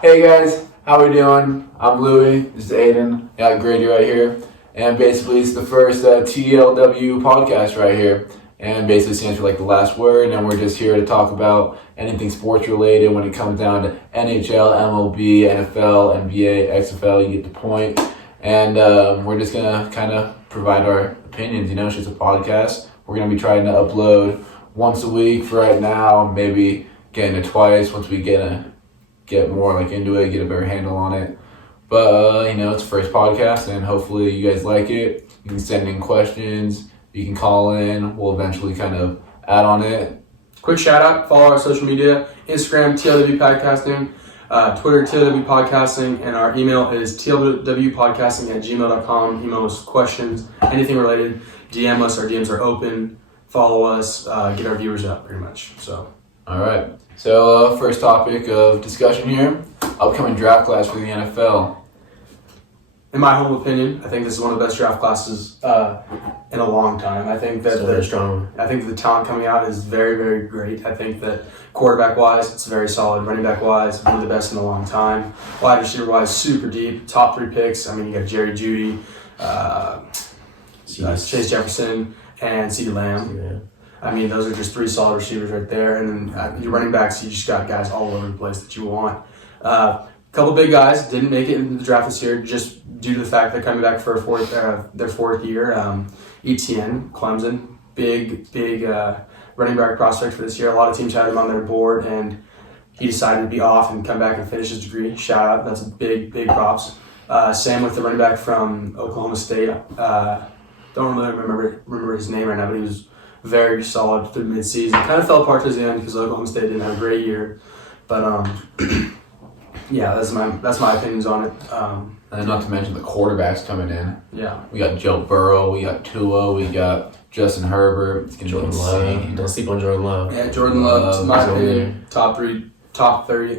Hey guys, how we doing? I'm Louie, this is Aiden, got Grady right here, and basically it's the first TLW podcast right here, and basically stands for like the last word, and we're just here to talk about anything sports related when it comes down to NHL, MLB, NFL, NBA, XFL, you get the point, and we're just gonna kind of provide our opinions, it's just a podcast. We're gonna be trying to upload once a week for right now, maybe getting it twice once we get more into it, get a better handle on it. But, it's the first podcast, and hopefully you guys like it. You can send in questions. You can call in. We'll eventually kind of add on it. Quick shout out, follow our social media, Instagram, TLW Podcasting, Twitter, TLW Podcasting, and our email is tlwpodcasting@gmail.com. Email us questions, anything related. DM us. Our DMs are open. Follow us. Get our viewers up, pretty much. So. All right. So, first topic of discussion here, upcoming draft class for the NFL. In my humble opinion, I think this is one of the best draft classes in a long time. I think that very strong. I think the talent coming out is very, very great. I think that quarterback-wise, it's very solid. Running back-wise, one of the best in a long time. Wide receiver-wise, super deep. Top 3 picks. I mean, you got Jerry Jeudy, Chase Jefferson, and CeeDee Lamb. Yeah. I mean, those are just 3 solid receivers right there. And then your running backs, you just got guys all over the place that you want. A couple big guys didn't make it into the draft this year just due to the fact they're coming back for their fourth year. ETN, Clemson, big running back prospect for this year. A lot of teams had him on their board, and he decided to be off and come back and finish his degree. Shout out. That's big props. Same with the running back from Oklahoma State. Don't really remember his name right now, but he was very solid through mid-season. Kind of fell apart towards the end because Oklahoma State didn't have a great year. But, yeah, that's my opinions on it. And not to mention the quarterbacks coming in. Yeah. We got Joe Burrow, we got Tua, we got Justin Herbert. It's going to be insane. Don't sleep on Jordan Love. Yeah, Jordan Love, in my opinion, top 30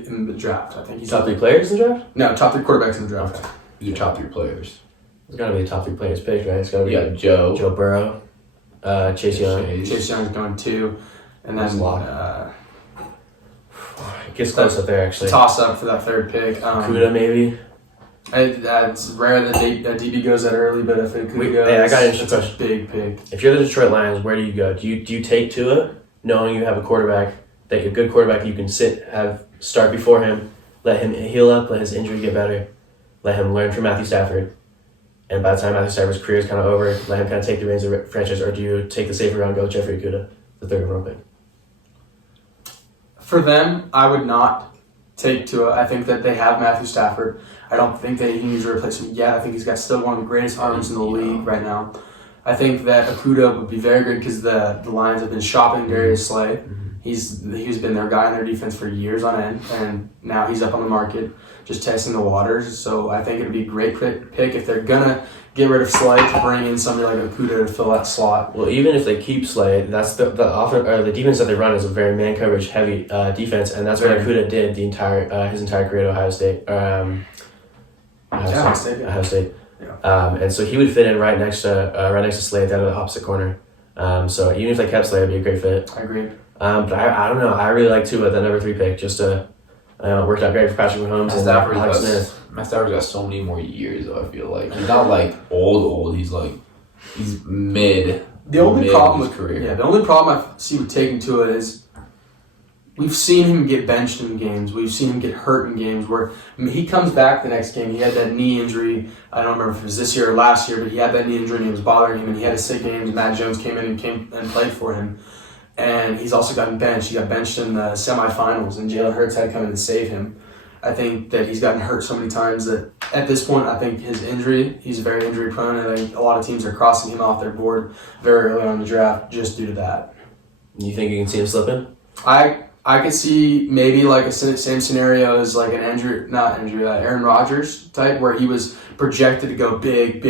in the draft. I think he's Top 3 players in the draft? No, top 3 quarterbacks in the draft. Okay. These are top 3 players. It's got to be a top 3 players pick, right? It's got to be Joe Burrow, Chase Young. Chase Young's going 2. And then It gets close up there, actually. Toss up for that 3rd pick. Kuda, maybe? It's rare that DB goes that early, but if it could go, I got an interesting it's a question. big pick. If you're the Detroit Lions, where do you go? Do you take Tua, knowing you have a quarterback, that a good quarterback you can start before him, let him heal up, let his injury get better, let him learn from Matthew Stafford, and by the time Matthew Stafford's career is kind of over, let him kind of take the reins of the franchise, or do you take the safer route and go with Jeffrey Okudah, the 3rd round pick? For them, I would not take Tua. I think that they have Matthew Stafford. I don't think that he needs to replace him yet. I think he's got still one of the greatest arms in the league right now. I think that Okudah would be very good because the Lions have been shopping Darius Slay. Mm-hmm. He's been their guy in their defense for years on end, and now he's up on the market, just testing the waters. So I think it'd be a great pick if they're gonna get rid of Slay to bring in somebody like Okudah to fill that slot. Well, even if they keep Slay, that's the defense that they run is a very man coverage heavy defense, and that's what Okudah did his entire career at Ohio State. Ohio State. Yeah. And so he would fit in right next to Slay down in the opposite corner. So even if they kept Slay, it'd be a great fit. I agree. But I don't know. I really like Tua at the number 3 pick. Just it worked out great for Patrick Mahomes and Alex Smith. Matt Stafford's got so many more years, though, I feel like. He's not old. He's mid. The only problem with career. Yeah, the only problem I see with taking Tua is we've seen him get benched in games. We've seen him get hurt in games where he comes back the next game. He had that knee injury. I don't remember if it was this year or last year, but he had that knee injury and it was bothering him. And he had a sick game. And Matt Jones came in and played for him. And he's also gotten benched. He got benched in the semifinals, and Jalen Hurts had to come in and save him. I think that he's gotten hurt so many times that at this point, I think his injury, he's very injury prone, and I think a lot of teams are crossing him off their board very early on in the draft just due to that. You think you can see him slipping? I could see maybe like a same scenario as like an Aaron Rodgers type where he was projected to go big,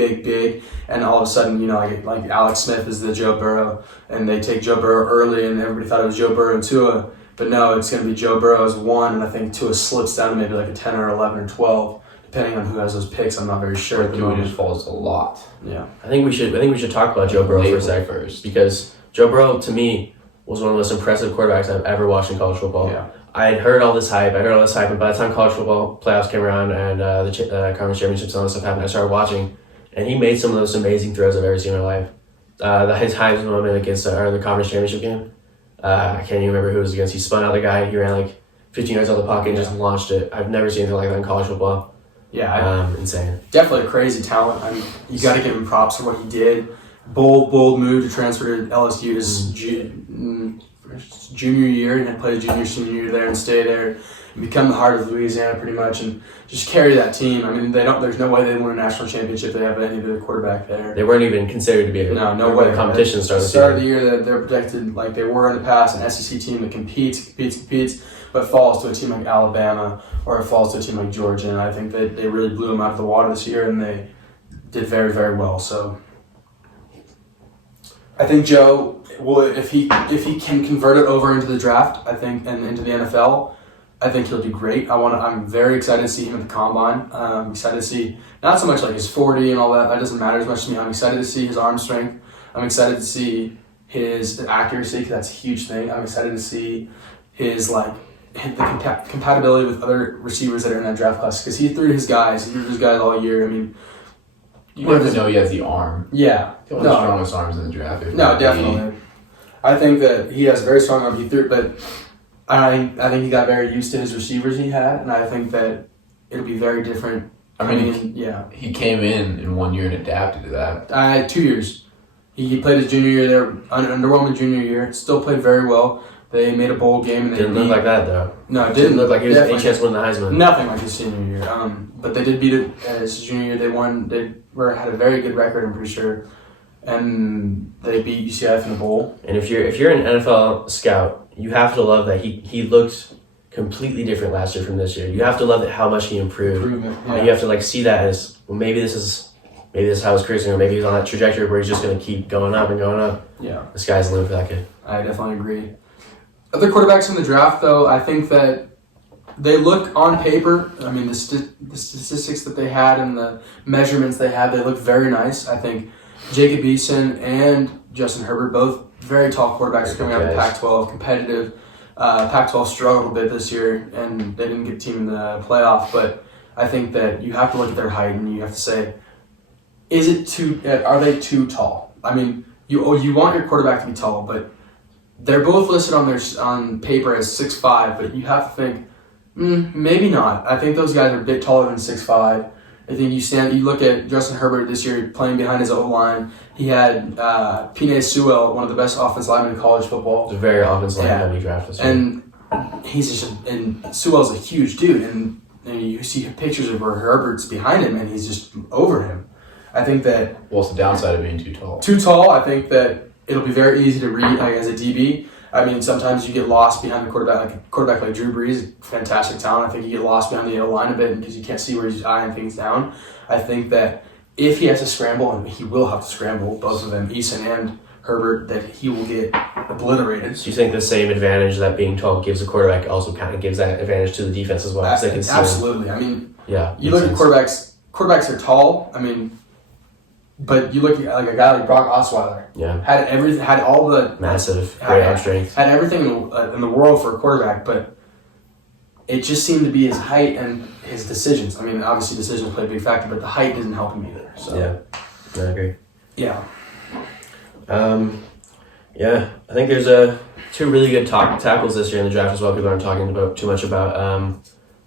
and all of a sudden, like Alex Smith is the Joe Burrow, and they take Joe Burrow early, and everybody thought it was Joe Burrow and Tua, but no, it's going to be Joe Burrow as 1, and I think Tua slips down to maybe like a 10 or 11 or 12, depending on who has those picks. I'm not very sure at the Tua moment. just falls a lot. Yeah, I think we should talk about Joe Burrow for a second first, because Joe Burrow to me was one of the most impressive quarterbacks I've ever watched in college football. Yeah. I had heard all this hype. And by the time college football playoffs came around and the conference championships and all this stuff happened, I started watching, and he made some of those amazing throws I've ever seen in my life. His highest moment against the conference championship game. I can't even remember who it was against. He spun out the guy. He ran like 15 yards out of the pocket and just launched it. I've never seen anything like that in college football. Yeah, insane. definitely a crazy talent. I mean, you got to give him props for what he did. Bold move to transfer to LSU his junior year, and then play his senior year there and stay there and become the heart of Louisiana pretty much, and just carry that team. I mean, there's no way they win a national championship. They have any other quarterback there. They weren't even considered to be no way. Competition started. Start of the year that they're projected like they were in the past, an SEC team that competes, but falls to a team like Alabama or it falls to a team like Georgia. And I think that they really blew them out of the water this year, and they did very, very well. So I think Joe will, if he can convert it over into the draft, I think, and into the NFL, I think he'll do great. I'm very excited to see him at the combine. I'm excited to see not so much like his 40 and all that. That doesn't matter as much to me. I'm excited to see his arm strength. I'm excited to see his accuracy, because that's a huge thing. I'm excited to see his the compatibility with other receivers that are in that draft class, because he threw his guys all year. I mean, You never know he has the arm. Yeah. One of the strongest arms in the draft. No, definitely. I think that he has a very strong arm. He threw, but I think he got very used to his receivers he had, and I think that it'll be very different. He came in 1 year and adapted to that. 2 years. He played his junior year there, underwhelming junior year. Still played very well. They made a bowl game, and they didn't look like that though. No, it didn't look like he was any chance to win the Heisman. Nothing like his senior year. But they did beat it his junior year. They won. They had a very good record, I'm pretty sure, and they beat UCF in the bowl. And if you're an NFL scout, you have to love that he looked completely different last year from this year. You have to love how much he improved. Yeah. And you have to see that as, well, maybe this is how his career's going, or maybe he's on that trajectory where he's just going to keep going up and going up. Yeah, the sky's the limit for that kid. I definitely agree. Other quarterbacks in the draft, though, I think that they look on paper. I mean, the statistics that they had and the measurements they had, they look very nice. I think Jacob Eason and Justin Herbert, both very tall quarterbacks coming out of the Pac-12, competitive. Pac-12 struggled a bit this year, and they didn't get a team in the playoff. But I think that you have to look at their height, and you have to say, are they too tall? I mean, you want your quarterback to be tall, but they're both listed on paper as 6'5", but you have to think, maybe not. I think those guys are a bit taller than 6'5". I think you look at Justin Herbert this year playing behind his O-line. He had Penei Sewell, one of the best offensive linemen in college football. It's a very offensive line heavy draft this year. And Sewell's a huge dude, and you see pictures of where Herbert's behind him, and he's just over him. I think that... What's the downside of being too tall? Too tall, I think that it'll be very easy to read as a DB. I mean, sometimes you get lost behind the quarterback. Like a quarterback like Drew Brees, fantastic talent. I think you get lost behind the O-line a bit because you can't see where he's eyeing things down. I think that if he has to scramble, and he will have to scramble, both of them, Eason and Herbert, that he will get obliterated. So you think the same advantage that being tall gives a quarterback also kind of gives that advantage to the defense as well? They can see absolutely. I mean, you look at sense. quarterbacks are tall. I mean, but you look at like a guy like Brock Osweiler. Yeah. Had all the massive, great arm strength. Had everything in the world for a quarterback, but it just seemed to be his height and his decisions. I mean, obviously decisions play a big factor, but the height didn't help him either. So yeah, I agree. Yeah. I think there's two really good tackles this year in the draft as well. People aren't talking about too much about.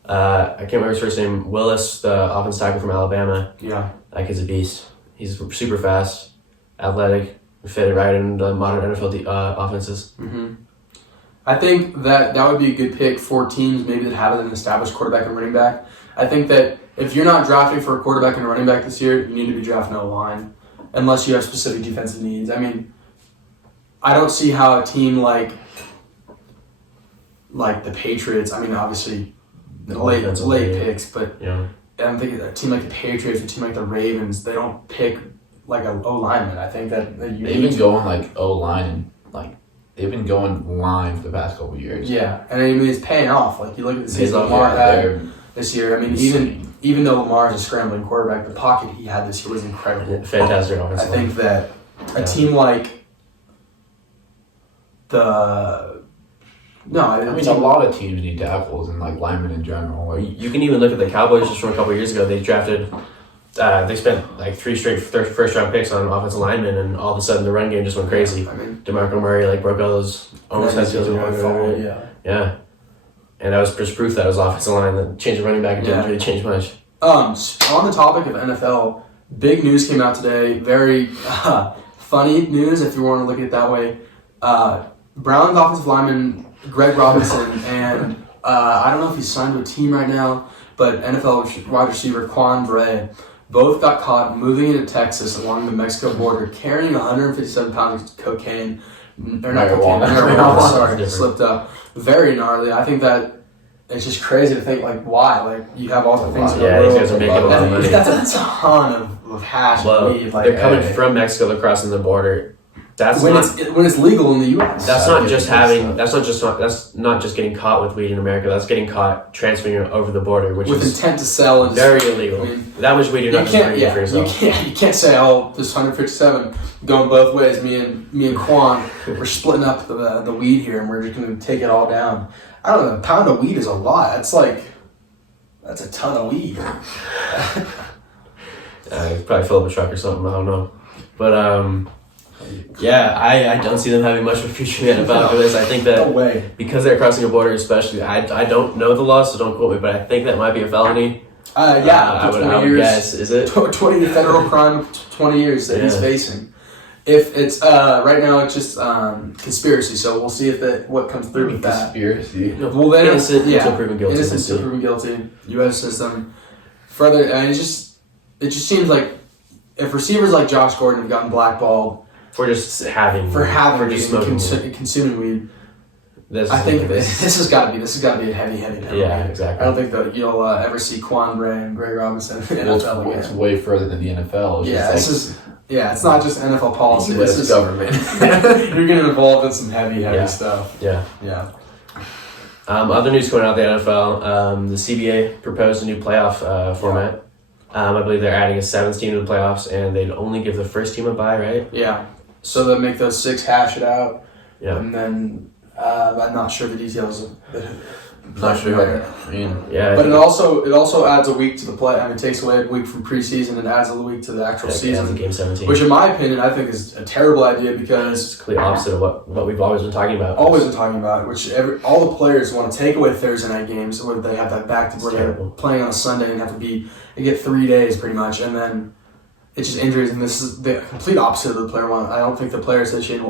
I can't remember his first name. Willis, the offensive tackle from Alabama. Yeah. That kid's a beast. He's super fast, athletic, fitted right in the modern NFL offenses. Mm-hmm. I think that would be a good pick for teams maybe that have an established quarterback and running back. I think that if you're not drafting for a quarterback and running back this year, you need to be drafting O-line, unless you have specific defensive needs. I mean, I don't see how a team like the Patriots, I mean, obviously late picks, but I'm thinking a team like the Patriots, a team like the Ravens, they don't pick like an O-lineman. I think that they've been going like O-line and they've been going line for the past couple of years. Yeah, and I mean it's paying off. Like you look at the season Lamar had this year. I mean, even though Lamar is a scrambling quarterback, the pocket he had this year was incredible. Fantastic offensive line. I think that a team like No, I mean, a lot of teams need tackles and like linemen in general. Like, You can even look at the Cowboys just from a couple of years ago. They drafted, they spent like 3 straight first round picks on offensive linemen, and all of a sudden the run game just went crazy. I mean, DeMarco Murray like broke all those almost head seals. Yeah, and that was just proof that it was offensive line that changed the running back. It didn't really change much. On the topic of NFL, big news came out today. Very funny news, if you want to look at it that way. Browns offensive lineman Greg Robinson and I don't know if he's signed to a team right now, but NFL wide receiver Quan Bray both got caught moving into Texas along the Mexico border, carrying 157 pounds of cocaine. Or not cocaine, marijuana. Sorry, slipped up. Very gnarly. I think that it's just crazy to think, like, why? Like, you have all the things in the world. These guys are making a lot of money. That's a ton of hash. Well, weed. Like, they're coming from Mexico, they're crossing the border. That's when not, it's legal in the U.S. That's not just having. That's not just getting caught with weed in America. That's getting caught transferring it over the border, which with is intent to sell. And very illegal. I mean, that much weed you're not just bringing it for yourself. You can't say, oh, this 157 going both ways. Me and Quan, we're splitting up the weed here, and we're just going to take it all down. I don't know. A pound of weed is a lot. That's a ton of weed. He's probably fill up a truck or something. I don't know, but yeah, I don't see them having much of a future in the NFL for this. I think that no way. Because they're crossing a border, especially, I don't know the law, so don't quote me, but I think that might be a felony. I would guess. Is it 20 federal crime, 20 years that he's facing? If it's right now, it's just conspiracy. So we'll see if what comes through with that. Conspiracy. Well, then innocent until proven guilty. Innocent until proven guilty. U.S. system. Further, and it just seems like if receivers like Josh Gordon have gotten blackballed for just having consuming weed, I think this has got to be a heavy penalty. Yeah, exactly. I don't think that you'll ever see Quan Bray and Greg Robinson in the NFL again. It's way further than the NFL. It's not just NFL policy. This is government. You're getting involved in some heavy stuff. Yeah. Other news coming out of the NFL, the CBA proposed a new playoff format. I believe they're adding a 7th team to the playoffs, and they'd only give the first team a bye, right? Yeah. So they'll make those 6 hash it out. Yeah. And then I'm not sure the details of it. Not sure. I mean, yeah. But it also adds a week to the play. I mean, it takes away a week from preseason and adds a week to the actual season. Game 17. Which, in my opinion, I think is a terrible idea because it's completely opposite of what we've always been talking about. Which all the players want to take away Thursday night games where they have that back to where they're playing on a Sunday and they get 3 days pretty much, and then it's just injuries. And this is the complete opposite of the player want. I don't think the player association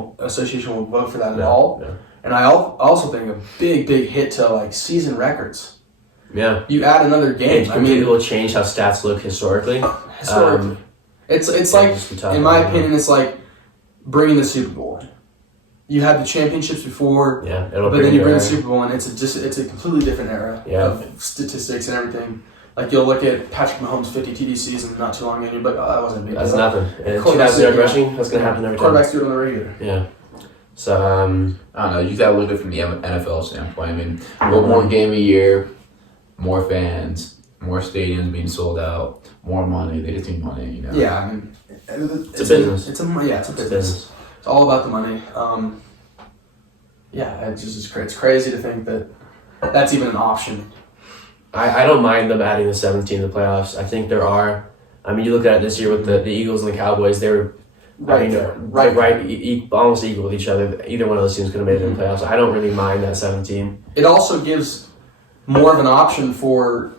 will vote for that at all. No. And I also think a big hit to like season records. Yeah, you add another game. It will change how stats look historically. It's like, in my opinion, it's like bringing the Super Bowl in. You had the championships before, but then you bring the Super Bowl in. It's a completely different era of statistics and everything. Like you'll look at Patrick Mahomes' 50 TD season not too long ago, but that wasn't a big deal. That's nothing. 2,000 yard rushing, that's going to happen every time. Quarterbacks do it on the regular. Yeah. So, I don't know. You gotta look at it from the NFL standpoint. I mean, one more game a year, more fans, more stadiums being sold out, more money. They just need money, you know. Yeah, I mean, it's a business. It's a business. It's all about the money. It's crazy to think that that's even an option. I don't mind them adding the 7th team to the playoffs. I think there are. I mean, you look at it this year with the Eagles and the Cowboys. They were almost equal with each other. Either one of those teams could have made it in the playoffs. I don't really mind that 7th team. It also gives more of an option for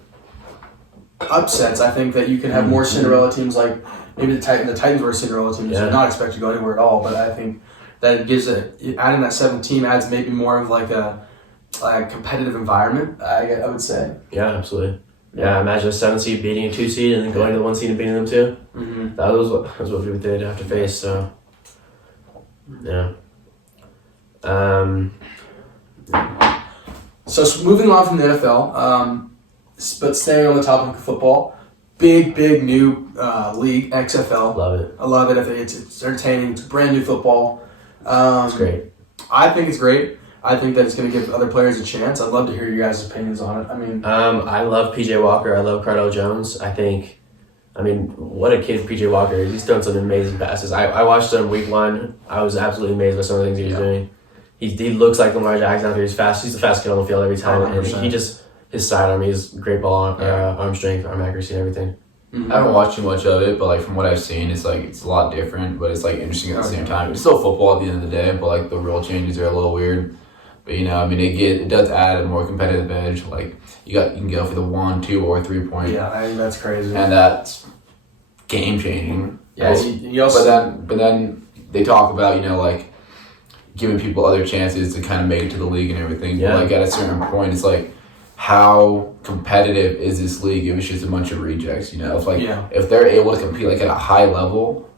upsets. I think that you can have more Cinderella teams, like maybe the Titans were a Cinderella team, so not expect to go anywhere at all. But I think that it gives adding that 7th team adds maybe more of like a competitive environment. I would say. Yeah, absolutely. Yeah, imagine a 7 seed beating a 2 seed and then going to the 1 seed and beating them too. Mm-hmm. That was what we did have to face. So, yeah. So moving on from the NFL, but staying on the topic of football, big new league, XFL. Love it. I love it. I think it's entertaining. It's brand new football. It's great. I think it's great. I think that it's going to give other players a chance. I'd love to hear your guys' opinions on it. I mean, I love PJ Walker. I love Cardell Jones. What a kid PJ Walker is. He's done some amazing passes. I watched him week 1. I was absolutely amazed by some of the things he was doing. he looks like Lamar Jackson out there. He's fast. He's the fastest kid on the field every time. And 100%. he just, his sidearm, he's great ball arm strength, arm accuracy, and everything. Mm-hmm. I haven't watched too much of it, but like from what I've seen, it's like it's a lot different, but it's like interesting at the same time. It's still football at the end of the day, but like the rule changes are a little weird. But you know, I mean, it does add a more competitive edge. Like you can go for the 1, 2, or 3 point. Yeah, I think that's crazy. And that's game changing. Yeah, you also, but then they talk about, you know, like giving people other chances to kind of make it to the league and everything. Yeah. But like at a certain point, it's like, how competitive is this league if it's just a bunch of rejects? You know, if they're able to compete like at a high level,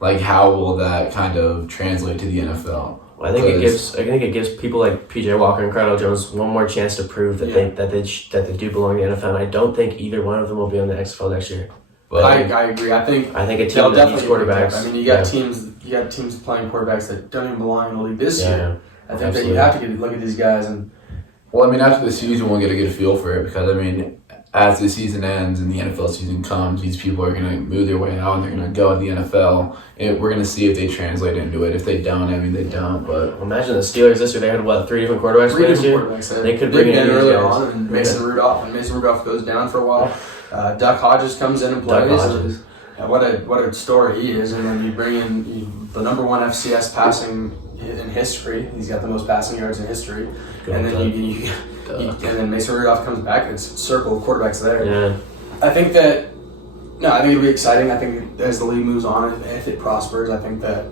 like how will that kind of translate to the NFL? Well, I think it gives people like PJ Walker and Cardell Jones one more chance to prove that they do belong in the NFL. And I don't think either one of them will be on the XFL next year. But I agree. I think a team that needs quarterbacks. I mean, you got teams playing quarterbacks that don't even belong in the league this year. I think that you have to look at these guys and. Well, I mean, after the season, we'll get a good feel for it because, I mean, as the season ends and the NFL season comes, these people are going to move their way out and they're going to go to the NFL. And we're going to see if they translate into it. If they don't, I mean, they don't. But imagine the Steelers this year. They had, 3 different quarterbacks last year? They could bring in early on and Mason Rudolph goes down for a while. Duck Hodges comes in and plays. What a story he is. And then you bring in the number 1 FCS passing in history. He's got the most passing yards in history. And then Mason Rudolph comes back and it's a circle of quarterbacks there. Yeah. I think it'll be exciting. I think as the league moves on, if it prospers, I think that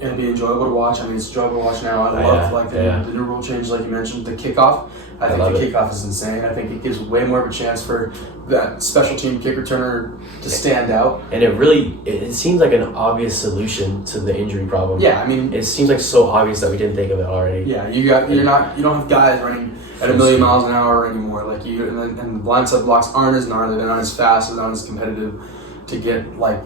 it'll be enjoyable to watch. I mean, it's enjoyable to watch now. I love the new rule changes, like you mentioned, the kickoff. I think the kickoff is insane. I think it gives way more of a chance for that special team kick returner to stand out. And it seems like an obvious solution to the injury problem. Yeah, I mean, it seems like so obvious that we didn't think of it already. Yeah, you don't have guys running at 1,000,000 miles an hour anymore. Like and the blindside blocks aren't as gnarly, they're not as fast, they're not as competitive to get like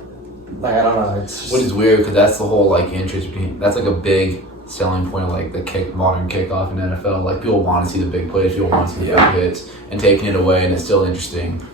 I don't know. It's just, what is weird because that's the whole like interest between. That's like a big selling point of like the modern kickoff in NFL. Like people want to see the big plays, people want to see the big hits, and taking it away, and it's still interesting.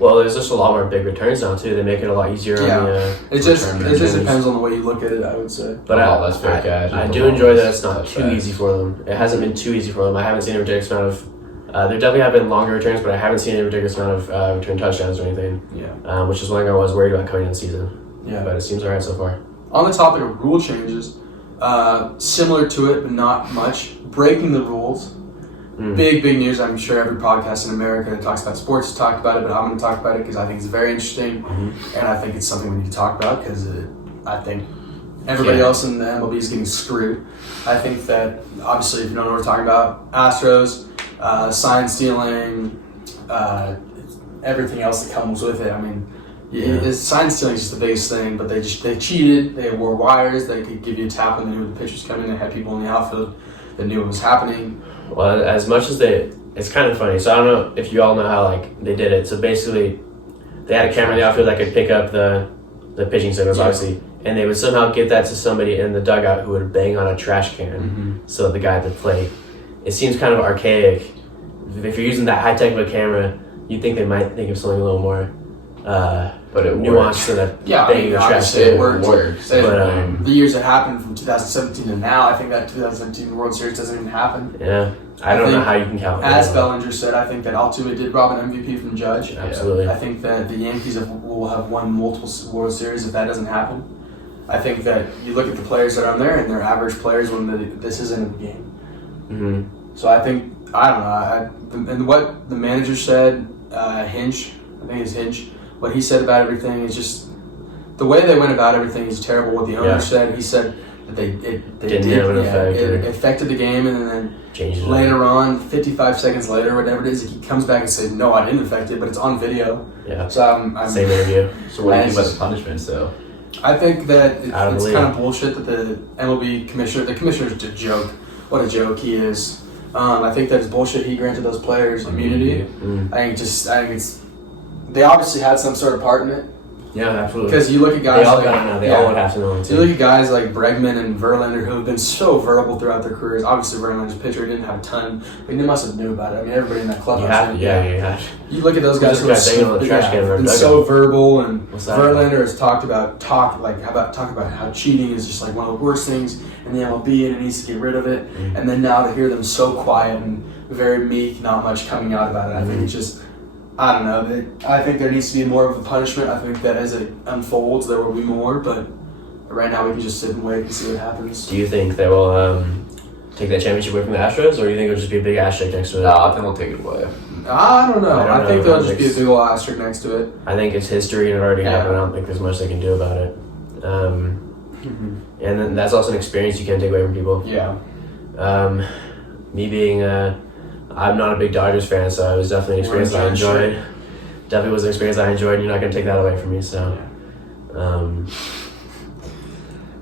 Well, there's just a lot more big returns now too. They make it a lot easier. Yeah, on the, it just depends on the way you look at it, I would say. But that's fair catch. I do enjoy that it's not too easy for them. It hasn't been too easy for them. I haven't seen a ridiculous amount of. There definitely have been longer returns, but I haven't seen a ridiculous amount of return touchdowns or anything. Yeah. Which is one thing I was worried about coming in the season. Yeah. But it seems alright so far. On the topic of rule changes, similar to it, but not much. Breaking the rules. Big news. I'm sure every podcast in America that talks about sports has talked about it, but I'm going to talk about it because I think it's very interesting, and I think it's something we need to talk about because I think everybody else in the MLB is getting screwed. I think that, obviously, if you don't know what we're talking about, Astros, sign stealing, everything else that comes with it. I mean, sign stealing is just the biggest thing, but they cheated. They wore wires. They could give you a tap when they knew the pitchers coming. They had people in the outfield that knew what was happening. Well, as much as it's kind of funny. So I don't know if you all know how they did it. So basically, they had a camera in the outfield that could pick up the pitching signals, obviously, and they would somehow get that to somebody in the dugout who would bang on a trash can. So the guy at the plate. It seems kind of archaic. If you're using that high tech of a camera, you'd think they might think of something a little more but it nuanced than that banging the trash can. It works. But the years that happened from 2017 to now, I think that 2017 World Series doesn't even happen. Yeah, I don't know how you can count. As Bellinger said, I think that Altuve did rob an MVP from Judge. Absolutely. I think that the Yankees will have won multiple World Series if that doesn't happen. I think that you look at the players that are on there, and they're average players when this isn't in the game. So I think, I don't know, and what the manager said, Hinch, I think it's Hinch, what he said about everything is just, the way they went about everything is terrible. What the owner said, he said that it affected the game, and then changed later on, 55 seconds later, whatever it is, he comes back and says, no, I didn't affect it, but it's on video. Yeah. So I'm same interview. So what do you think about the punishments, though? I think that it's kind of bullshit that the MLB commissioner's a joke. What a joke he is. I think that it's bullshit he granted those players immunity. I think it's they obviously had some sort of part in it. Yeah, absolutely. Because you look at guys They all like, got to know. They all would have to know. So you look at guys like Bregman and Verlander who have been so verbal throughout their careers. Obviously, Verlander's pitcher didn't have a ton, but they must have knew about it. I mean, everybody in that club. You have to. Yeah. You look at those guys who are been so verbal, and that? Verlander has talked about how cheating is just like one of the worst things in the MLB, and he needs to get rid of it. Mm-hmm. And then now to hear them so quiet and very meek, not much coming out about it. I think it's just. I don't know. I think there needs to be more of a punishment. I think that as it unfolds, there will be more. But right now, we can just sit and wait and see what happens. Do you think they will take that championship away from the Astros, or do you think it'll just be a big asterisk next to it? I think we'll take it away. I don't know. I think there'll just be a big old asterisk next to it. I think it's history and it already happened. I don't think there's much they can do about it. And then that's also an experience you can't take away from people. Yeah. Me being I'm not a big Dodgers fan, so it was definitely an experience I enjoyed. Definitely was an experience I enjoyed, and you're not going to take that away from me. So,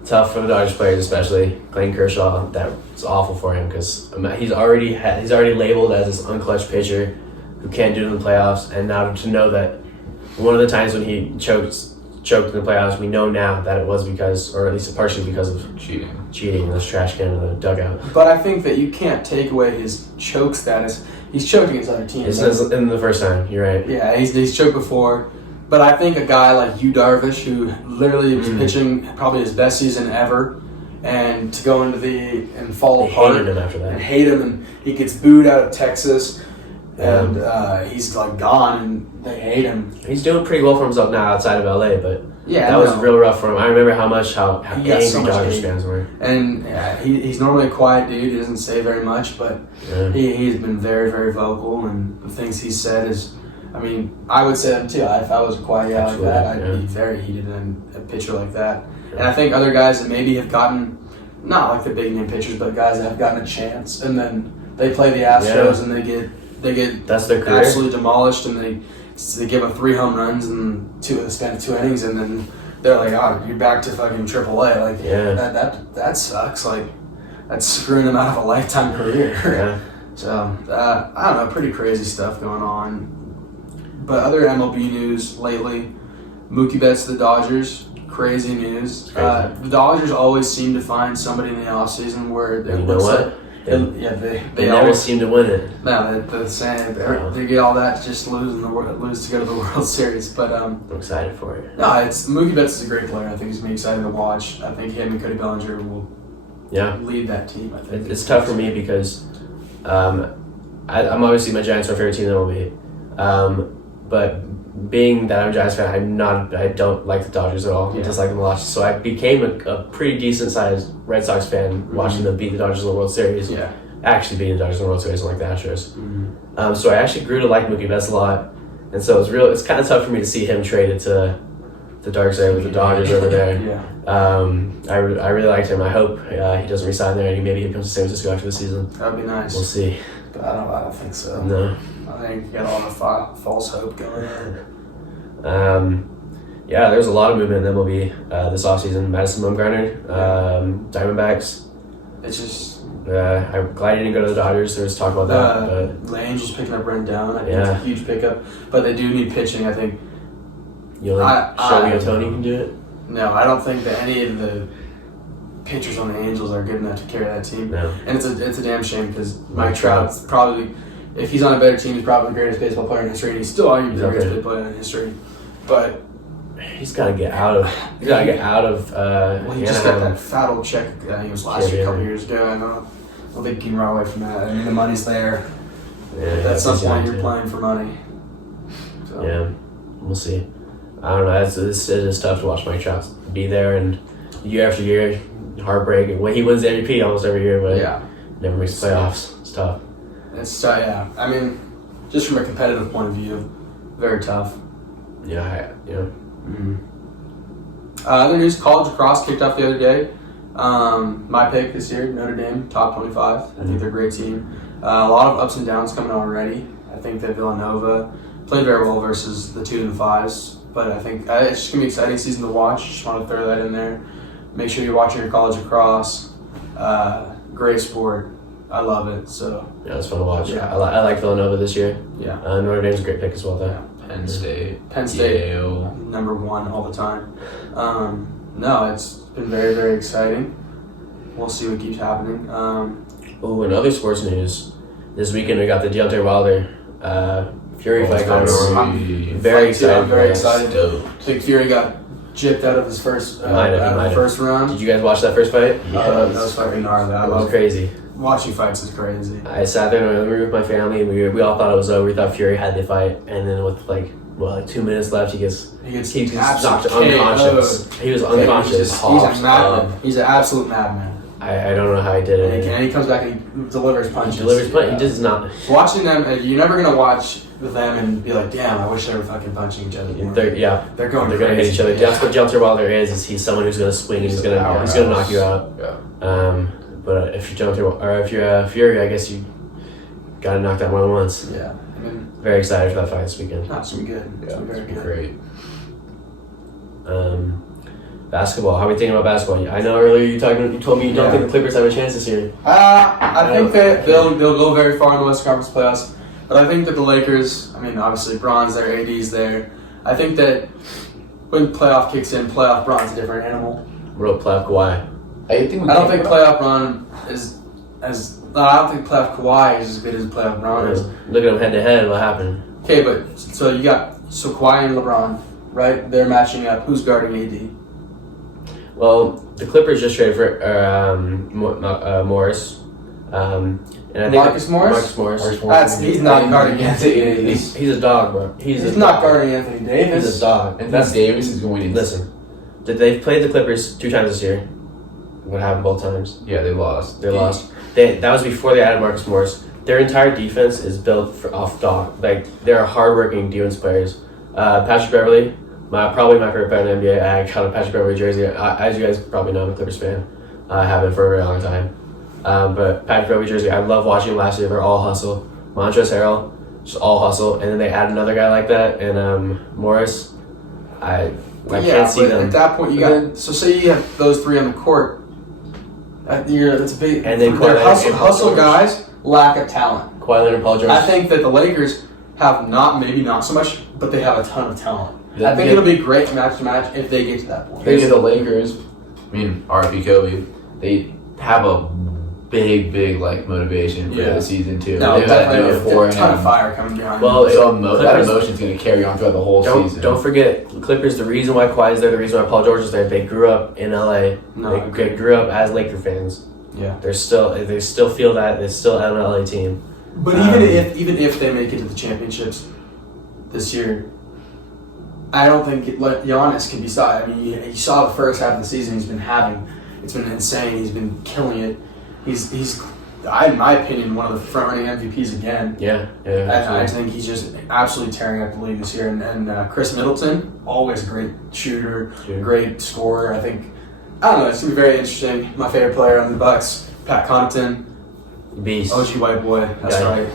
tough for the Dodgers players, especially Clayton Kershaw. That's awful for him because he's already labeled as this unclutched pitcher who can't do it in the playoffs, and now to know that one of the times when he choked in the playoffs, we know now that it was because, or at least partially because of cheating in this trash can in the dugout. But I think that you can't take away his choke status. He's choked against other teams. It's in the first time, you're right. Yeah, he's choked before. But I think a guy like Yu Darvish, who literally was pitching probably his best season ever, and to go into and fall apart. Hated him after that. And hate him, and he gets booed out of Texas, and he's like gone, and they hate him. He's doing pretty well for himself now outside of LA, but that was real rough for him. I remember how angry Dodgers fans were. And he's normally a quiet dude. He doesn't say very much, but he's been very, very vocal, and the things he said is, I mean, I would say them too. If I was a quiet guy like that, I'd be very heated in a pitcher like that. Yeah. And I think other guys that maybe have gotten, not like the big name pitchers, but guys that have gotten a chance, and then they play the Astros and they get that's their career. Absolutely demolished, and they give up 3 home runs in the span of 2 innings, and then they're like, "Oh, you're back to fucking AAA." Like that sucks. Like that's screwing them out of a lifetime career. Yeah. So I don't know, pretty crazy stuff going on. But other MLB news lately, Mookie Betts to the Dodgers. Crazy news. The Dodgers always seem to find somebody in the offseason where they they never seem to win it. No, they're saying they get all that to just lose to go to the World Series. But I'm excited for it. No, Mookie Betts is a great player. I think he's gonna be exciting to watch. I think him and Cody Bellinger will lead that team. I think it's tough for me because I'm obviously my Giants are my favorite team in the MLB. But being that I'm a Giants fan, I don't like the Dodgers at all. I just like them a lot. So I became a pretty decent sized Red Sox fan watching them beat the Dodgers in the World Series. Yeah. Actually beating the Dodgers in the World Series, unlike the Astros. Mm-hmm. So I actually grew to like Mookie Betts a lot. And so it's kind of tough for me to see him traded to the dark side with the Dodgers over there. I really liked him. I hope he doesn't resign there and maybe he comes to San Francisco after the season. That would be nice. We'll see. But I don't think so. No. I think you got a lot of false hope going on. There's a lot of movement in MLB this offseason. Madison Bumgarner, Diamondbacks. It's just... I'm glad he didn't go to the Dodgers. There was talk about that. But the Angels picking up Rendon. I think it's a huge pickup. But they do need pitching, I think. You think Shohei Ohtani can do it? No, I don't think that any of the pitchers on the Angels are good enough to carry that team. No. And it's a damn shame because Mike Trout's probably... If he's on a better team, he's probably the greatest baseball player in history, and he's still arguably the greatest baseball player in history. But he's got to get out of. He just got that fat old check. I think it was last year, a couple years ago. I don't think he can run away from that. I mean, the money's there. Yeah, at some point, you're playing for money. So. Yeah, we'll see. I don't know. It is tough to watch Mike Trout be there, and year after year, heartbreak. He wins the MVP almost every year, but never makes the playoffs. It's tough. It's I mean, just from a competitive point of view, very tough. Yeah. Mm-hmm. Other news: college lacrosse kicked off the other day. My pick this year, Notre Dame, top 25. I think they're a great team. A lot of ups and downs coming already. I think that Villanova played very well versus the 2s and 5s, but I think it's just gonna be an exciting season to watch. Just want to throw that in there. Make sure you're watching your college lacrosse. Great sport. I love it. So it's fun to watch. Yeah. I like Villanova this year. Yeah. Notre Dame's a great pick as well, though. Penn State. Penn State, Yale. number one all the time. No, it's been very, very exciting. We'll see what keeps happening. Oh, in other sports news, this weekend we got the Deontay Wilder Fury fight going on. I'm Very excited. I'm very excited. Stoked. Big Fury got gypped out of his first first round. Did you guys watch that first fight? That was fucking gnarly. I It was love crazy. watching fights. Is crazy. I sat there in my living room with my family, and we all thought it was over. We thought Fury had the fight, and then with like 2 minutes left, he gets knocked unconscious. He was unconscious. He's a madman. He's an absolute madman. I don't know how he did it. And he comes back and he delivers punches. He does not. Watching them, you're never gonna watch them and be like, "Damn, I wish they were fucking punching each other." They're going to hit each other. Yeah. That's what Deontay Wilder is he's someone who's gonna swing. He's gonna knock you out. Yeah. But if you're Fury, I guess you got knocked out more than once. Yeah, I mean, Very excited for that fight this weekend. that's gonna be good. It's gonna be very good. Great. Basketball. How are we thinking about basketball? I know earlier you told me you don't think the Clippers have a chance this year. I think that they'll go very far in the Western Conference playoffs, but I think that the Lakers. I mean, obviously Bron's there, AD's there. I think that when playoff kicks in, playoff Bron's a different animal. What about playoff Kawhi? I don't think playoff Bron is as. I don't think playoff Kawhi is as good as playoff Bron is. Look at them head to head. What happened? Okay, but so you got Kawhi and LeBron, right? They're matching up. Who's guarding AD? Well, the Clippers just traded for Morris. And I think Marcus Morris? Marcus Morris. He's not guarding Anthony. He's a dog, bro. He's not guarding Anthony Davis. He's a dog. And Davis is going in. Listen, they've played the Clippers 2 times this year. What happened both times? Yeah, they lost. They lost. That was before they added Marcus Morris. Their entire defense is built off dog. Like, they're hardworking defense players. Patrick Beverley, probably my favorite player in the NBA. I got a Patrick Beverley jersey. As you guys probably know, I'm a Clippers fan. I have been for a very long time. But Patrick Beverley jersey, I love watching last year. They're all hustle. Montrezl Harrell, just all hustle. And then they add another guy like that, and Morris. I can't see them. At that point, you got. So say you have those 3 on the court. That's a big. And then their Kawhi hustle guys lack of talent. Kawhi Leonard, Paul George. I think that the Lakers have maybe not so much, but they have a ton of talent. Yeah, I think it'll be great match to match if they get to that point. The Lakers, RP Kobe, they have a big like motivation for the season too. No, They've had to do it definitely for a ton him. of fire coming behind. Well, That emotion's going to carry on throughout the whole season. Don't forget, the Clippers, the reason why Kawhi is there, the reason why Paul George is there, they grew up in LA. They grew up as Laker fans. Yeah. They still feel that they're still an LA team. But even if they make it to the championships this year, I don't think Giannis can be stopped. I mean, you saw the first half of the season he's been having. It's been insane. He's been killing it. He's in my opinion, one of the front-running MVPs again. Yeah. I think he's just absolutely tearing up the league this year. And Chris Middleton, always a great shooter, great scorer. I don't know. It's gonna be very interesting. My favorite player on the Bucks, Pat Connaughton, Beast. OG White Boy. That's right.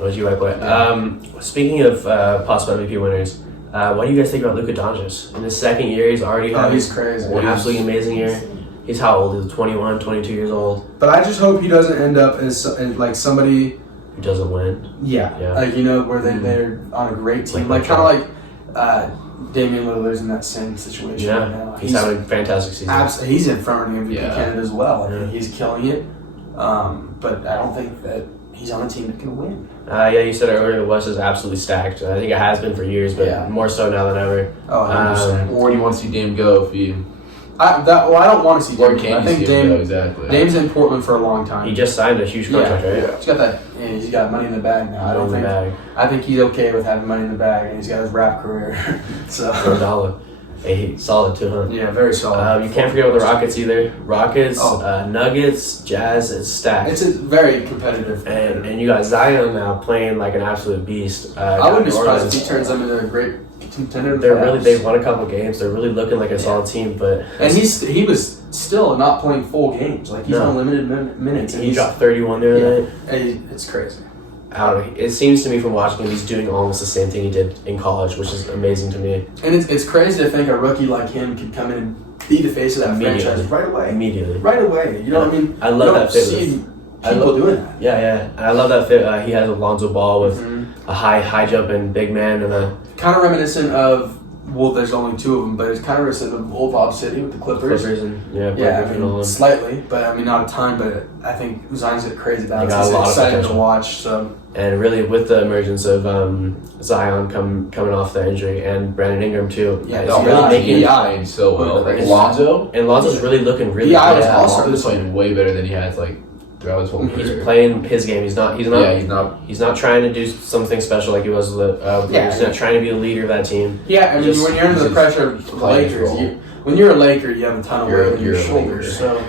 OG White Boy. Speaking of possible MVP winners, what do you guys think about Luka Doncic? In his second year, he's already he's crazy. An absolutely amazing year. He's how old? He's 21, 22 years old. But I just hope he doesn't end up as like somebody who doesn't win. Yeah. Like, where they're on a great team. Like kind of like Damian Lillard's in that same situation right now. He's having a fantastic season. He's in front of the MVP candidate as well. Yeah. He's killing it. But I don't think that he's on a team that can win. You said earlier the West is absolutely stacked. I think it has been for years, but more so now than ever. Oh, 100%. Or do you want to see Dame go if you... I don't want to see Dame. I think Dame's in Portland for a long time. He just signed a huge contract, right? Yeah. He's got that. He's got money in the bag now. I think he's okay with having money in the bag, and he's got his rap career. So $1. Hey, solid too, huh? Yeah, very solid. You can't forget about the Rockets either. Rockets, Nuggets, Jazz, it's stacked. It's a very competitive. And you got Zion now playing like an absolute beast. I wouldn't be surprised if he turns them into a great contender. They've won a couple games. They're really looking like a solid team, but he was still not playing full games. Like he's on limited minutes. He dropped 31 the other night. It's crazy. It seems to me from watching him, he's doing almost the same thing he did in college, which is amazing to me. And it's crazy to think a rookie like him could come in and be the face of that franchise right away. Immediately. Right away. You know what I mean? I love that fit. people doing that. Yeah. And I love that fit. He has Alonzo Ball with Mm-hmm. a high jumping big man and a Kind of reminiscent of, well, there's only two of them, but it's kind of reminiscent of old Bob City with the Clippers. and Slightly, but I mean not a ton. But I think Zion's a crazy balance. got a It's lot of exciting to potential. watch. So And really, with the emergence of Zion coming off the injury and Brandon Ingram too, Yeah, it's no, really yeah, making. yeah. playing so well. Like Crazy. Lonzo, And Lonzo's really looking really Yeah, good. was yeah, awesome. Lonzo's playing way better than he has like throughout his whole He's career. playing his game. He's not. Yeah, he's not. Trying to do something special like he was. He's not trying to be the leader of that team. yeah, I mean Just- when you're under the he's pressure of the playing his Lakers, role. when you're a Laker, you have a ton of You're- weight on your you're a shoulders. Laker. So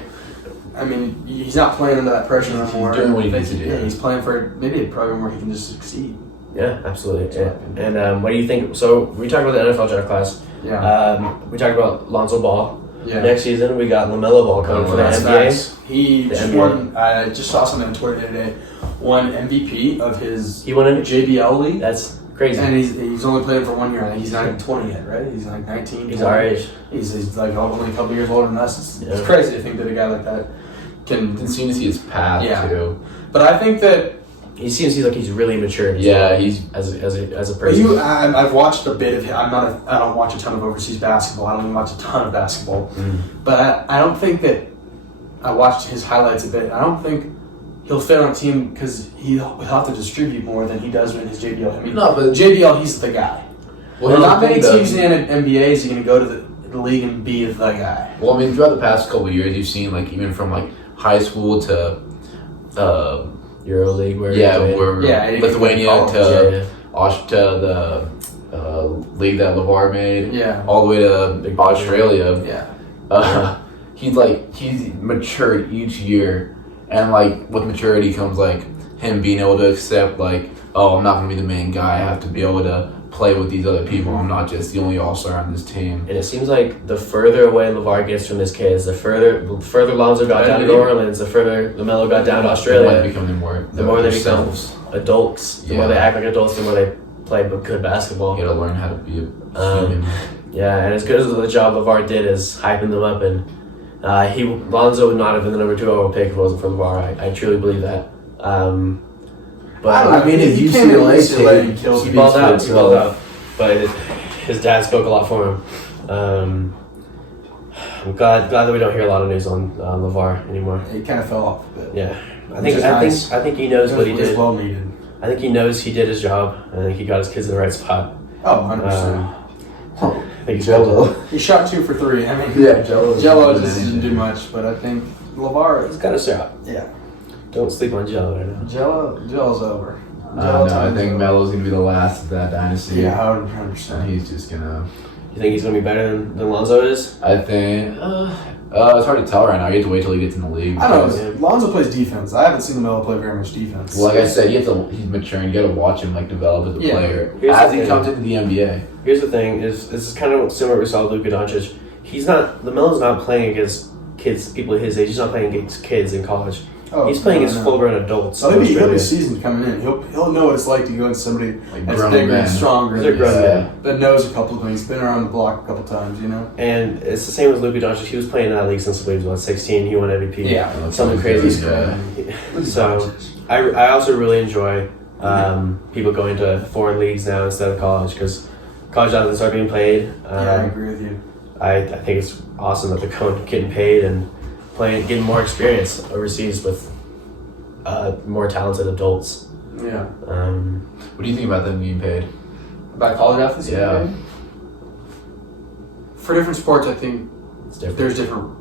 I mean he's not playing under that pressure He's anymore. doing what he needs to do. Yeah, he's playing for maybe a program where he can just succeed. Yeah, absolutely. And what do you think? So we talked about the NFL draft class. Yeah. We talked about Lonzo Ball. Yeah. Next season, we got LaMelo Ball coming for the That's NBA. facts. He The just NBA. won. I just saw something on Twitter the other day. Won MVP of his He won it. JBL league, That's crazy. and he's only playing for 1 year. I think he's not even 20 yet, right? He's like 19. He's 20. our age. He's like only a couple years older than us. It's Yeah. crazy to think that a guy like that can. Didn't seem to see his path Yeah. too. But I think that He seems like he's really matured. Yeah, he's as a person. I've watched a bit of him. I don't watch a ton of overseas basketball. I don't even watch a ton of basketball. But I don't think that I watched his highlights a bit. I don't think he'll fit on a team because he'll have to distribute more than he does in his JBL. I mean, No, but- JBL, he's the guy. Well, Not many here's the thing, teams in the NBA is going to go to the league and be the guy. Well, I mean, throughout the past couple of years, you've seen like even from like high school to EuroLeague, where Lithuania college, to to the league that LeVar made, Yeah. all the way to Australia. Yeah. He's matured each year, and like with maturity comes like him being able to accept like, oh, I'm not gonna be the main guy. I have to be able to play with these other people. I'm not just the only all-star on this team. And it seems like the further away LeVar gets from his kids, the further Lonzo got down to New Orleans, the further LaMelo got down to Australia. They become The more they become themselves. adults, the more they act like adults, the more they play good basketball. You gotta learn how to be a Um, human. Yeah, and as good as the job LeVar did is hyping them up, and Lonzo would not have been the number 2 overall pick if it wasn't for LeVar. I truly believe that. But I mean, if He UCLA came in UCLA tape, and killed he people. balled out. But his dad spoke a lot for him. I'm glad that we don't hear a lot of news on LeVar anymore. He kind of fell off a bit. Yeah, Which is nice. I think he knows what he It was did. well needed. I think he knows he did his job. I think he got his kids in the right spot. Oh, 100%. I think he's Jello. He shot 2 for 3. I mean, Yeah, Jello. Jello just didn't do much, but I think LeVar He's got a shot. yeah. Don't sleep on Jello right now. Jello's over. No, I think Melo's gonna be the last of that dynasty. Yeah, And 100%. he's just gonna. You think he's gonna be better than Lonzo is? I think. It's hard to tell right now. You have to wait till he gets in the league. I don't because- know. Lonzo plays defense. I haven't seen Melo play very much defense. Well, like I said, he's maturing. You got to watch him like develop as a Yeah. player Here's as the he thing. comes into the NBA. Here's the thing: is this is kind of similar we saw with Luka Doncic. LaMelo's not playing against kids, people his age. He's not playing against kids in college. He's playing against full-grown adults. So in he'll Australia. be seasoned coming in. He'll know what it's like to go against somebody Like that's grown bigger men. and stronger. They're grown men. That knows a couple of things. Been around the block a couple times, you know. And it's the same as Luka Doncic. He was playing in that league since he was 16. He won MVP. Yeah. Something crazy. So I also really enjoy people going to foreign leagues now instead of college because college doesn't start being played. I agree with you. I think it's awesome that they're getting paid and getting more experience overseas with more talented adults. Yeah. What do you think about them being paid? About college athletes? Yeah. maybe? For different sports, I think It's different.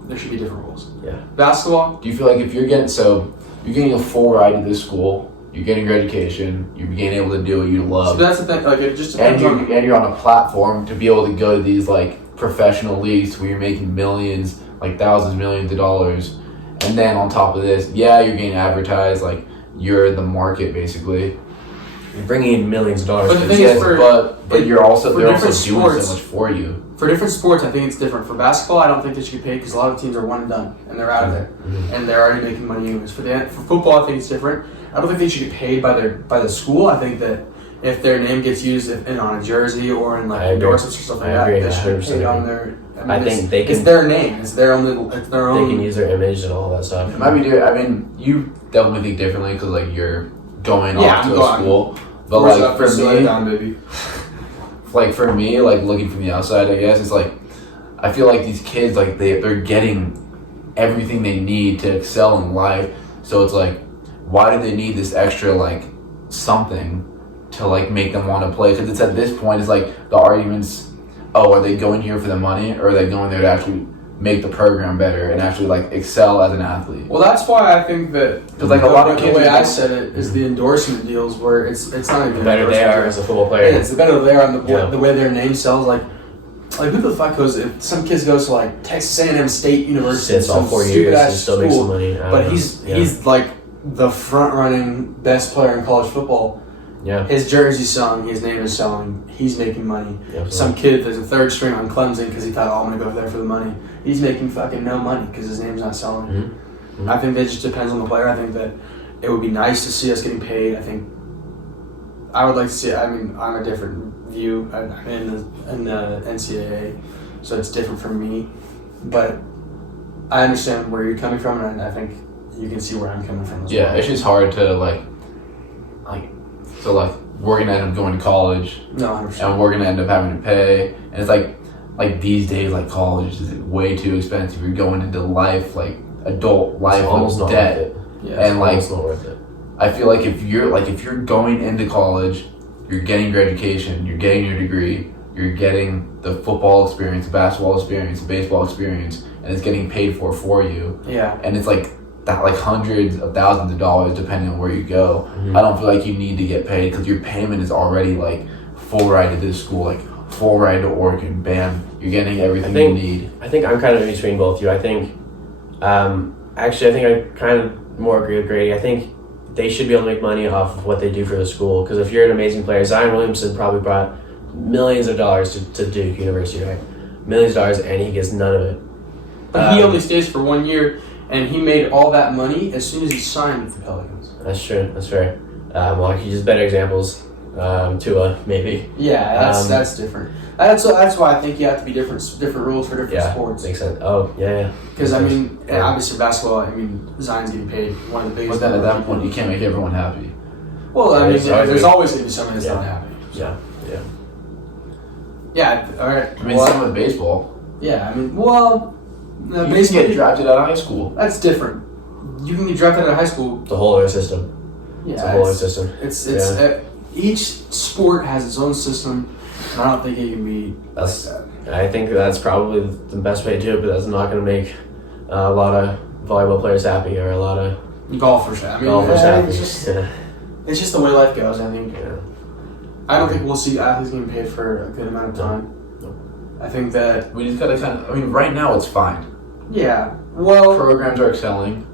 there should be different rules. Yeah. Basketball, Do you feel like if you're getting a full ride to this school, you're getting your education, you're being able to do what you so love, that's the thing. Like it just and depends you're on a platform to be able to go to these like professional leagues where you're making millions, like thousands, millions of dollars, and then on top of this, you're getting advertised, like you're the market basically. You're bringing in millions of dollars. But the to thing this. is for- but you're also for they're also different doing sports- so much for you. For different sports, I think it's different. For basketball, I don't think they should get paid because a lot of teams are one and done and they're out of there, and they're already making money anyways. For football, I think it's different. I don't think they should get paid by the school. I think that if their name gets used on a jersey or in I like agree. endorsements or stuff like I that, agree. they should 100% pay it on agree. their. I think they It's can. their name. It's their own. It's their own. They can use their image and all that stuff. It might be different. I mean, you definitely think differently because like you're going Yeah, off I'm to going- a school. But Where's like that for facility me, down, baby? like for me, like looking from the outside, I guess it's like I feel like these kids like they're getting everything they need to excel in life. So it's like, why do they need this extra like something to like make them want to play? Because it's at this point, it's like the arguments. Oh, are they going here for the money, or are they going there to actually make the program better and actually like excel as an athlete? Well, that's why I think that Because like a lot of the kids, way I said it is the endorsement deals where it's not even The better they are as a football player. It's the better they are on Yeah. the way their name sells. Like who the fuck goes? If some kids goes to like Texas A&M State University, Sits all some 4 stupid years and ass still makes some school, money. I but don't know. he's like the front running best player in college football. Yeah. His jersey's selling, his name is selling, he's making money. Yeah, Some kid that's a third string on Clemson because he thought, oh, I'm going to go there for the money. He's making fucking no money because his name's not selling. Mhm. I think that just depends on the player. I think that it would be nice to see us getting paid. I think I would like to see, I mean, I'm a different view in the NCAA, so it's different for me. But I understand where you're coming from, and I think you can see where I'm coming from as yeah, well. it's just hard to like so like we're gonna end up going to college No, 100%. and we're gonna end up having to pay, and it's like these days like college is way too expensive. You're going into life like adult life It's almost with not debt. worth it. Yeah, And like It's not worth it. I feel like if you're going into college, you're getting your education, you're getting your degree, you're getting the football experience, the basketball experience, the baseball experience, and it's getting paid for you. yeah. And it's like that, like hundreds of thousands of dollars depending on where you go. Mhm. I don't feel like you need to get paid because your payment is already like full ride to this school, like full ride to Oregon. Bam, you're getting everything I think- you need. I think I'm kind of in between both of you. I think, actually, I think I kind of more agree with Grady. I think they should be able to make money off of what they do for the school. Because if you're an amazing player, Zion Williamson probably brought millions of dollars to Duke University, right? Millions of dollars, and he gets none of it. But he only stays for 1 year, and he made all that money as soon as he signed with the Pelicans. That's true. That's fair. Well, I could use better examples. Tua, maybe. Yeah, that's different. That's why I think you have to be different rules for different Yeah, sports. makes sense. Oh, yeah. Because I mean, and Yeah. obviously basketball. I mean, Zion's getting paid one of the biggest. But then at that point, you can't make everyone happy. Well, I Yeah, mean, it's hard there's to- always going to be someone that's Yeah. not happy. Yeah. Yeah. All right. I mean, well, same with baseball. yeah. I mean, well, You just baseball. get drafted out of high school. That's different. You can get drafted out of high school. It's a whole other system. Yeah. It's a whole other system. It's Yeah. each sport has its own system. And I don't think it can be That's- like that. I think that's probably the best way to do it, but that's not going to make a lot of volleyball players happy or a lot of Golfers. I mean, golfers happy. it's just the way life goes. I think. Yeah. I don't think we'll see athletes getting paid for a good amount of time. No. I think that We just gotta kind of. I mean, right now it's fine. yeah. Well, Programs are excelling.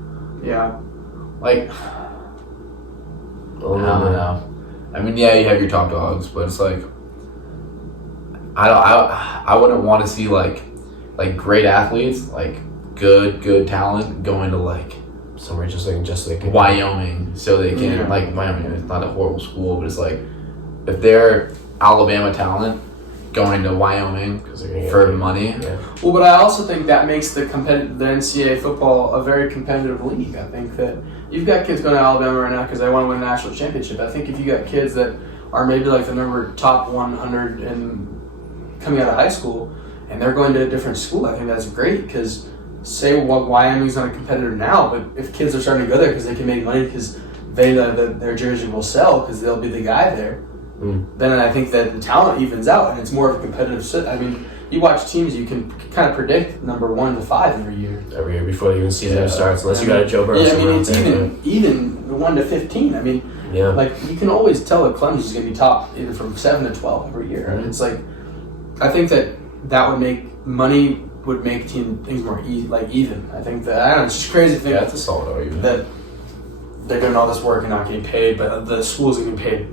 yeah. Like I don't know. I mean, yeah, you have your top dogs, but it's like I wouldn't want to see like great athletes, like good talent going to like somewhere just like Wyoming so they can Yeah. like Wyoming. It's not a horrible school, but it's like if they're Alabama talent going to Wyoming 'cause they're gonna get for paid. money. Yeah. Well, but I also think that makes the NCAA football a very competitive league. I think that you've got kids going to Alabama right now because they want to win a national championship. I think if you got kids that are maybe like the top 100 and coming out of high school, and they're going to a different school, I think that's great because say Wyoming's not a competitor now, but if kids are starting to go there because they can make money because they their jersey will sell because they'll be the guy there, then I think that the talent evens out and it's more of a competitive set. I mean, you watch teams, you can kind of predict number 1 to 5 every year. Every year before even season Yeah. starts, unless you got a Joe Burrow. Yeah, I somewhere mean, out it's there. even 1 to 15. I mean, Yeah. like you can always tell that Clemson's going to be top even from 7 to 12 every year. And it's like, I think that would make things more even. I think that I don't know, it's just crazy to think Yeah, that's a solid argument. that they're doing all this work and not getting paid, but the schools are getting paid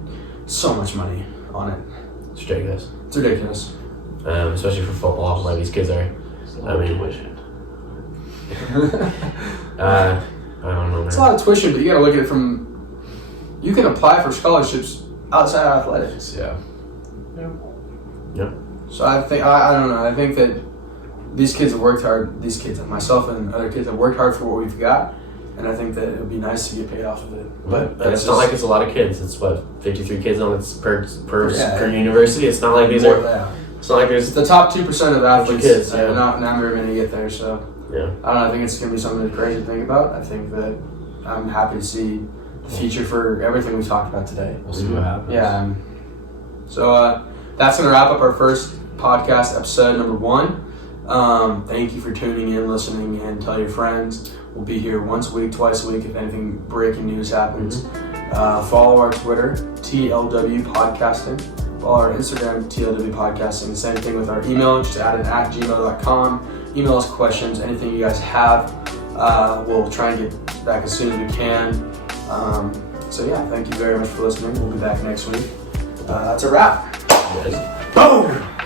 so much money on it. It's ridiculous. It's ridiculous. Especially for football, like these kids are. I mean, I don't know. It's a lot of tuition, but you got to look at it from. You can apply for scholarships outside of athletics. Yeah. So I think I don't know. I think that these kids have worked hard. These kids, myself and other kids, have worked hard for what we've got, and I think that it would be nice to get paid off of it. But and it's not like it's a lot of kids. It's what 53 kids on its per university. It's not like these more, are. Yeah. It's not like It's there's the top 2% of athletes. kids, yeah. Not very many get there. So yeah. I don't know. I think it's gonna be something crazy to think about. I think that I'm happy to see the future for everything we talked about today. We'll see what happens. Yeah. So that's gonna wrap up our first podcast episode, number 1. Thank you for tuning in, listening, and tell your friends. We'll be here once a week, twice a week if anything breaking news happens. Follow our Twitter, TLW Podcasting. Follow our Instagram, TLW Podcasting. Same thing with our email, just add it at gmail.com. Email us questions, anything you guys have. We'll try and get back as soon as we can. So yeah, thank you very much for listening. We'll be back next week. That's a wrap. Yes. Boom!